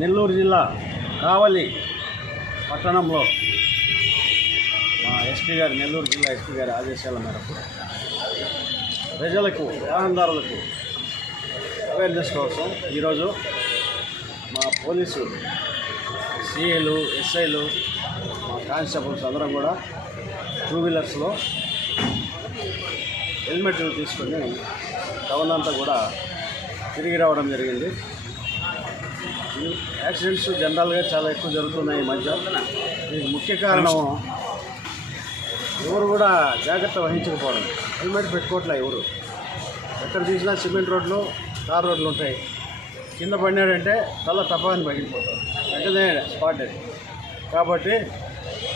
నెల్లూరు జిల్లా కావలి పట్టణంలో మా ఎస్పీ గారి నెల్లూరు జిల్లా ఎస్పీ గారి ఆదేశాల మేరకు ప్రజలకు వాహనదారులకు అవేర్నెస్ కోసం ఈరోజు మా పోలీసు సీఏలు ఎస్ఐలు మా కానిస్టేబుల్స్ అందరం కూడా టూ వీలర్స్లో హెల్మెట్లు తీసుకొని టౌన్ అంతా కూడా తిరిగి రావడం జరిగింది. యాక్సిడెంట్స్ జనరల్గా చాలా ఎక్కువ జరుగుతున్నాయి ఈ మధ్య. దీనికి ముఖ్య కారణం ఎవరు కూడా జాగ్రత్త వహించకపోవడం. హెల్మెట్ పెట్టుకోవట్లే ఎవరు. ఎక్కడ చూసినా సిమెంట్ రోడ్లు తార్ రోడ్లు ఉంటాయి. కింద పడినాడంటే తల తపాన్ని పగిలిపోతాడు. వెంటనే స్పాట్ డెడ్ కాబట్టి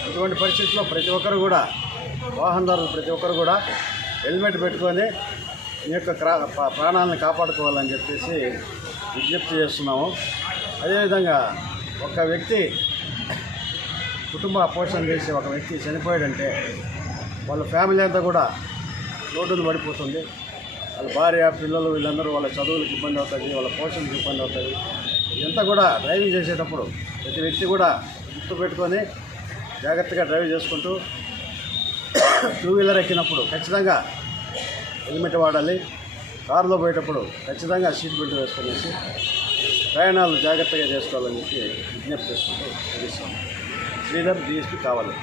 ఇటువంటి పరిస్థితుల్లో ప్రతి ఒక్కరు కూడా వాహనదారులు ప్రతి ఒక్కరు కూడా హెల్మెట్ పెట్టుకొని మీ యొక్క ప్రాణాలను కాపాడుకోవాలని చెప్పేసి విజ్ఞప్తి చేస్తున్నాము. అదేవిధంగా ఒక వ్యక్తి కుటుంబ పోషణ చేసే ఒక వ్యక్తి చనిపోయాడంటే వాళ్ళ ఫ్యామిలీ అంతా కూడా రోడ్డును పడిపోతుంది. వాళ్ళ భార్య పిల్లలు వీళ్ళందరూ వాళ్ళ చదువులకు ఇబ్బంది అవుతుంది వాళ్ళ పోషణకు ఇబ్బంది అవుతుంది. ఇదంతా కూడా డ్రైవింగ్ చేసేటప్పుడు ప్రతి వ్యక్తి కూడా గుర్తు పెట్టుకొని జాగ్రత్తగా డ్రైవ్ చేసుకుంటూ టూ వీలర్ ఎక్కినప్పుడు ఖచ్చితంగా హెల్మెట్ వాడాలి. కారులో పోయేటప్పుడు ఖచ్చితంగా సీట్ బెల్ట్ వేసుకునేసి ప్రయాణాలు జాగ్రత్తగా చేసుకోవాలని చెప్పి విజ్ఞప్తి చేసుకుంటూ ముగిస్తాం శ్రీధర్ డిఎస్పీ కావాలి.